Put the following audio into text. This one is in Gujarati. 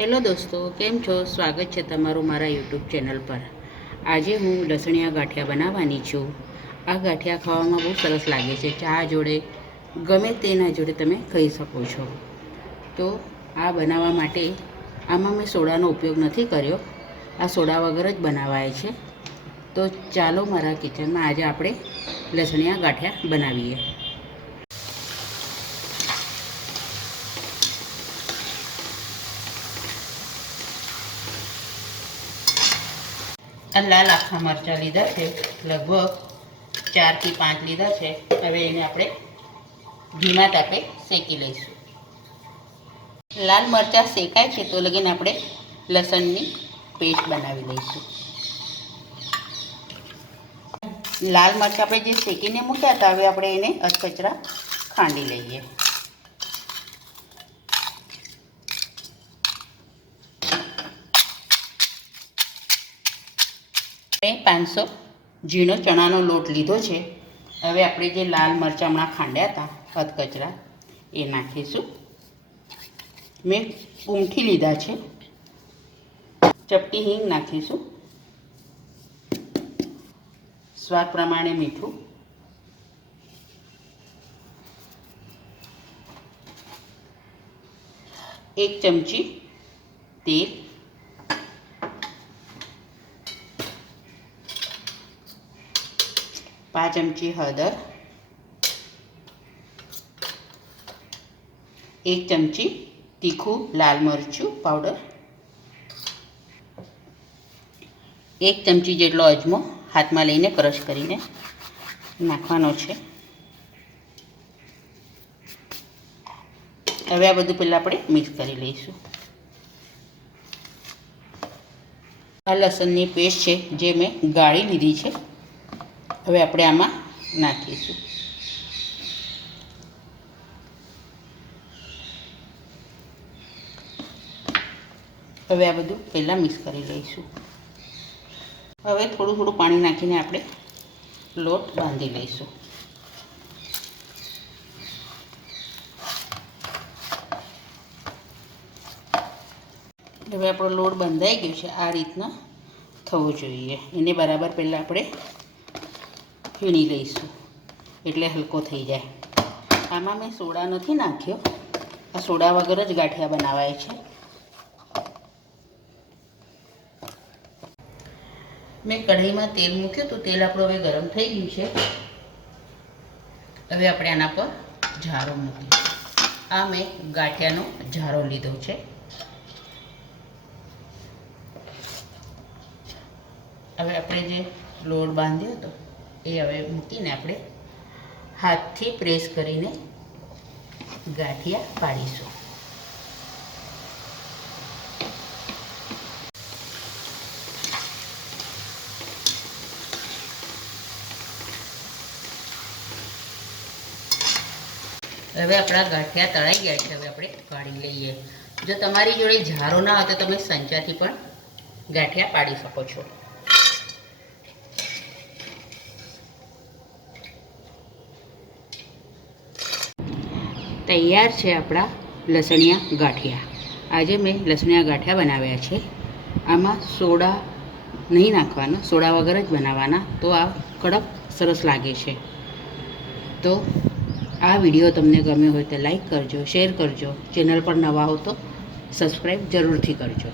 હેલો દોસ્તો, કેમ છો? સ્વાગત છે તમારું મારા યુટ્યુબ ચેનલ પર. આજે હું લસણિયા ગાંઠિયા બનાવવાની છું. આ ગાંઠિયા ખાવામાં બહુ સરસ લાગે છે. ચા જોડે, ગમે તેના જોડે તમે ખાઈ શકો છો. તો આ બનાવવા માટે આમાં મેં સોડાનો ઉપયોગ નથી કર્યો. આ સોડા વગર જ બનાવાય છે. તો ચાલો મારા કિચનમાં આજે આપણે લસણિયા ગાંઠિયા બનાવીએ. આ લાલ આખા મરચાં લીધા છે, લગભગ 4 થી 5 લીધા છે. હવે એને આપણે ધીમા તાપે શેકી લઈશું. લાલ મરચાં શેકાય છે તો લગીને આપણે લસણની પેસ્ટ બનાવી લઈશું. લાલ મરચાં આપણે જે શેકીને મૂક્યા હતા, હવે આપણે એને અધકચરા ખાંડી લઈએ. મેં 500 ઝીણો ચણાનો લોટ લીધો છે. હવે આપણે જે લાલ મરચાં હમણાં ખાંડ્યા હતા અધકચરા, એ નાખીશું. મેં ઊંઠી લીધા છે. ચપટી હિંગ નાખીશું. સ્વાદ પ્રમાણે મીઠું, 1 ચમચી તેલ, 5 ચમચી હળદર, 1 ચમચી તીખું લાલ મરચું પાવડર, 1 ચમચી જેટલો અજમો હાથમાં લઈને ક્રશ કરીને નાખવાનો છે. હવે આ બધું પહેલાં આપણે મિક્સ કરી લઈશું. આ લસણની પેસ્ટ છે જે મેં ગાળી લીધી છે. હવે આપણે આમાં નાખીશું. હવે આ બધું પહેલાં મિક્સ કરી લઈશું. હવે થોડું થોડું પાણી નાખીને આપણે લોટ બાંધી લઈશું. હવે આપણો લોટ બંધાઈ ગયો છે. આ રીતના થવું જોઈએ. એને બરાબર પહેલાં આપણે ફીણી લઈશું એટલે હલકો થઈ જાય. આમાં મેં સોડા નથી નાખ્યો. આ સોડા વગર જ ગાંઠિયા બનાવાય છે. મેં કઢાઈમાં તેલ મૂક્યું હતું. તેલ આપણું હવે ગરમ થઈ ગયું છે. હવે આપણે આના પર જારો મૂકીશું. આ મેં ગાંઠિયાનો જારો લીધો છે. હવે આપણે જે લોટ બાંધ્યો હતો એ હવે મૂકીને આપણે હાથથી પ્રેસ કરીને ગાંઠિયા પાડીશું. હવે આપણા ગાંઠિયા તળાઈ ગયા છે. હવે આપણે પાડી લઈએ. જો તમારી જોડે જારો ના હોય તો તમે સંચાથી પણ ગાંઠિયા પાડી શકો છો. તૈયાર છે આપણા લસણિયા ગાંઠિયા. આજે મેં લસણિયા ગાંઠિયા બનાવ્યા છે. આમાં સોડા નહીં નાખવાના, સોડા વગર જ બનાવવાના. તો આ કડક સરસ લાગે છે. તો આ વિડીયો તમને ગમ્યો હોય તો લાઈક કરજો, શેર કરજો. ચેનલ પર નવા હો તો સબસ્ક્રાઈબ જરૂરથી કરજો.